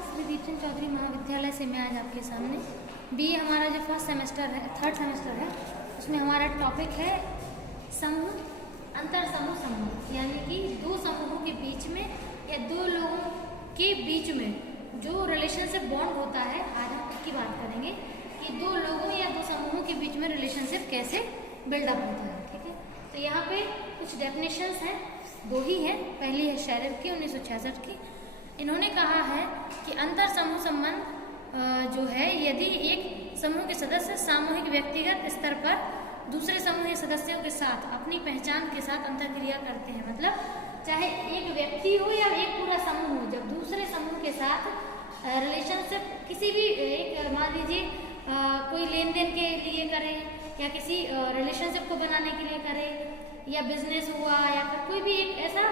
श्री दीपचंद चौधरी महाविद्यालय से मैं आज आपके सामने बीए हमारा जो फर्स्ट सेमेस्टर है, थर्ड सेमेस्टर है, उसमें हमारा टॉपिक है समूह, अंतर समूह संबंध, यानी कि दो समूहों के बीच में या दो लोगों के बीच में जो रिलेशनशिप बॉन्ड होता है। आज हम उसकी बात करेंगे कि दो लोगों या दो समूहों के बीच में रिलेशनशिप कैसे बिल्डअप होता है। ठीक है, तो यहाँ पे कुछ डेफिनेशंस हैं, दो ही है। पहली है शेरेफ की 1966 की। इन्होंने कहा है कि अंतर समूह संबंध जो है, यदि एक समूह के सदस्य सामूहिक व्यक्तिगत स्तर पर दूसरे समूह के सदस्यों के साथ अपनी पहचान के साथ अंतरक्रिया करते हैं, मतलब चाहे एक व्यक्ति हो या एक पूरा समूह हो, जब दूसरे समूह के साथ रिलेशनशिप किसी भी एक, मान लीजिए कोई लेन देन के लिए करे या किसी रिलेशनशिप को बनाने के लिए करे, या बिजनेस हुआ या फिर कोई भी एक ऐसा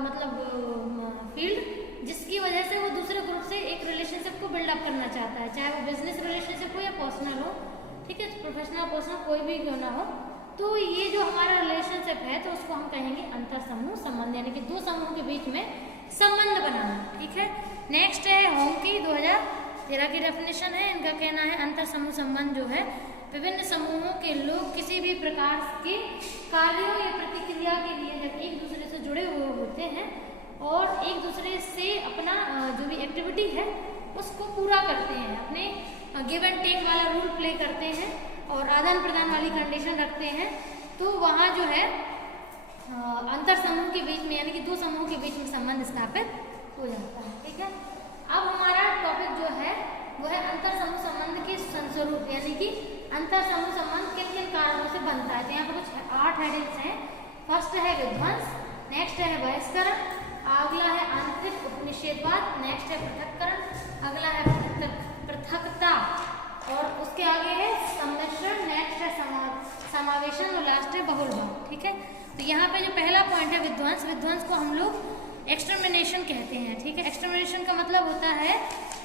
मतलब फील्ड जिसकी वजह से वो दूसरे ग्रुप से एक रिलेशनशिप को बिल्डअप करना चाहता है, चाहे वो बिजनेस रिलेशनशिप हो या पर्सनल हो। ठीक है, प्रोफेशनल पर्सनल कोई भी क्यों ना हो, तो ये जो हमारा रिलेशनशिप है तो उसको हम कहेंगे अंतर समूह संबंध, यानी कि दो समूहों के बीच में संबंध बनाना। ठीक है, नेक्स्ट है होम की 2013 की डेफिनेशन है। इनका कहना है अंतर समूह संबंध जो है, विभिन्न समूहों के लोग किसी भी प्रकार के कार्यों या प्रतिक्रिया के लिए जब एक दूसरे से जुड़े हुए होते हैं और एक दूसरे से अपना जो भी एक्टिविटी है उसको पूरा करते हैं, अपने गिव एंड टेक वाला रोल प्ले करते हैं और आदान प्रदान वाली कंडीशन रखते हैं, तो वहाँ जो है अंतर समूह के बीच में, यानी कि दो समूह के बीच में संबंध स्थापित हो जाता है। ठीक है, अब हमारा टॉपिक जो है वो है अंतर समूह संबंध के संस्वरूप, यानी कि अंतर समूह संबंध किन किन कारणों से बनता है। तो यहाँ पर कुछ 8 हेडिंग्स हैं। फर्स्ट है विध्वंस, नेक्स्ट है बहिष्करण, अगला है आंतरिक उपनिषेधवाद, नेक्स्ट है पृथक्करण, अगला है पृथकता और उसके आगे है सम्मिश्रण, नेक्स्ट है समावेशन और लास्ट है बहुलवाद। ठीक है, तो यहाँ पे जो पहला पॉइंट है विध्वंस, विध्वंस को हम लोग एक्सटर्मिनेशन कहते हैं। ठीक है, एक्सटर्मिनेशन का मतलब होता है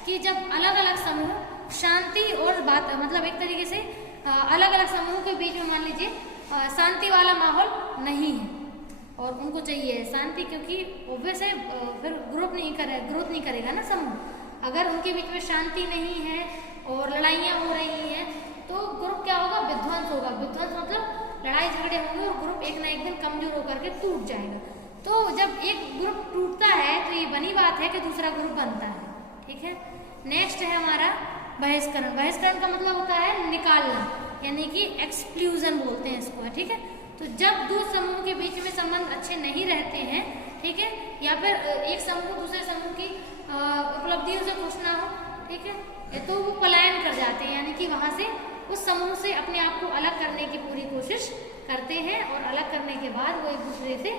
कि जब अलग अलग समूह शांति और बात, मतलब एक तरीके से अलग अलग समूह के बीच में मान लीजिए शांति वाला माहौल नहीं है और उनको चाहिए शांति, क्योंकि ऑब्वियस है फिर ग्रोथ नहीं करेगा ना समूह। अगर उनके बीच में शांति नहीं है और लड़ाइयाँ हो रही हैं तो ग्रुप क्या होगा, विध्वंस होगा। विध्वंस मतलब लड़ाई झगड़े होंगे और ग्रुप एक ना एक दिन कमजोर होकर के टूट जाएगा। तो जब एक ग्रुप टूटता है तो ये बनी बात है कि दूसरा ग्रुप बनता है। ठीक है, नेक्स्ट है हमारा बहिष्करण। बहिष्करण का मतलब होता है निकालना, यानी कि एक्सक्लूजन बोलते हैं इसको। ठीक है, तो जब दो समूह के बीच में संबंध अच्छे नहीं रहते हैं, ठीक है, या फिर एक समूह दूसरे समूह की उपलब्धियों से खुश ना हो, ठीक है, तो वो पलायन कर जाते हैं, यानी कि वहां से उस समूह से अपने आप को अलग करने की पूरी कोशिश करते हैं और अलग करने के बाद वो एक दूसरे से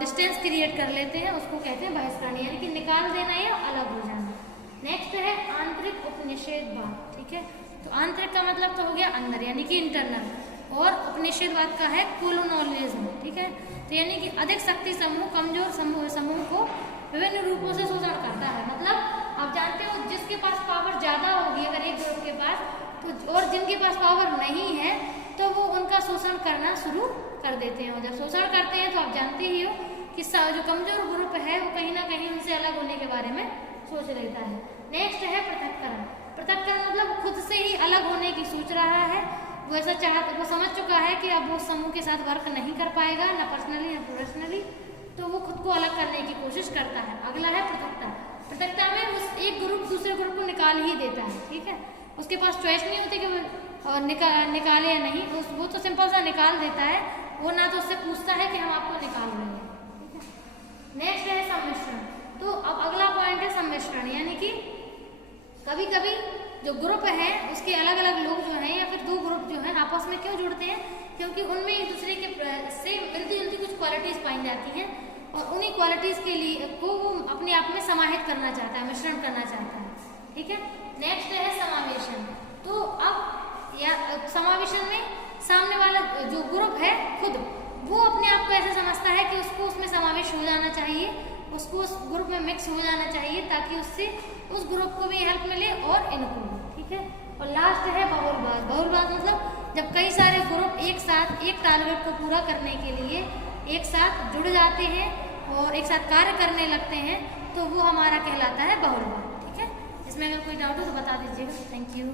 डिस्टेंस क्रिएट कर लेते हैं, उसको कहते हैं बहिष्करण, यानी कि निकाल देना या अलग हो जाना। नेक्स्ट है आंतरिक उपनिषेधवाद। ठीक है, तो आंतरिक का मतलब तो हो गया अंदर, यानी कि इंटरनल, और उपनिषेधवाद का है कोलोनियलिज्म। ठीक है, तो यानी कि अधिक शक्ति समूह कमजोर समूह को विभिन्न रूपों से शोषण करता है। मतलब आप जानते हो जिसके पास पावर ज्यादा होगी अगर एक ग्रुप के पास, तो और जिनके पास पावर नहीं है तो वो उनका शोषण करना शुरू कर देते हैं। और जब शोषण करते हैं तो आप जानते ही हो कि जो कमजोर ग्रुप है वो कहीं ना कहीं उनसे अलग होने के बारे में सोच लेता है। नेक्स्ट है पृथक्करण। पृथक्करण मतलब खुद से ही अलग होने की सोच रहा है, वो ऐसा चाहता, वो समझ चुका है कि अब वो समूह के साथ वर्क नहीं कर पाएगा, ना पर्सनली ना प्रोफेशनली, तो वो खुद को अलग करने की कोशिश करता है। अगला है पृथकता। पृथकता में उस एक ग्रुप दूसरे ग्रुप को निकाल ही देता है। ठीक है, उसके पास चॉइस नहीं होती कि वो निकाले या नहीं, वो तो सिंपल सा निकाल देता है, वो ना तो उससे पूछता है कि हम आपको निकाल रहे हैं। ठीक है, नेक्स्ट है सम्मिश्रण। तो अब अगला पॉइंट है सम्मिश्रण, यानी कि कभी कभी जो ग्रुप है उसके अलग अलग लोग जो हैं या फिर दो ग्रुप जो हैं आपस में क्यों जुड़ते हैं, क्योंकि उनमें एक दूसरे के से मिलती जुलती कुछ क्वालिटीज पाई जाती हैं और उन्हीं क्वालिटीज के लिए को वो अपने आप में समाहित करना चाहता है, मिश्रण करना चाहता है। ठीक है, नेक्स्ट है समावेशन। तो अब या समावेशन में सामने वाला जो ग्रुप है खुद वो अपने आप को ऐसा समझता है कि उसको उसमें समावेश हो जाना चाहिए, उसको उस ग्रुप में मिक्स हो जाना चाहिए ताकि उससे उस ग्रुप को भी हेल्प मिले और इनको। ठीक है, और लास्ट है बहुलवाद। बहुलवाद मतलब जब कई सारे ग्रुप एक साथ एक टारगेट को पूरा करने के लिए एक साथ जुड़ जाते हैं और एक साथ कार्य करने लगते हैं तो वो हमारा कहलाता है बहुलवाद। ठीक है, इसमें अगर कोई डाउट हो तो बता दीजिएगा। Thank you.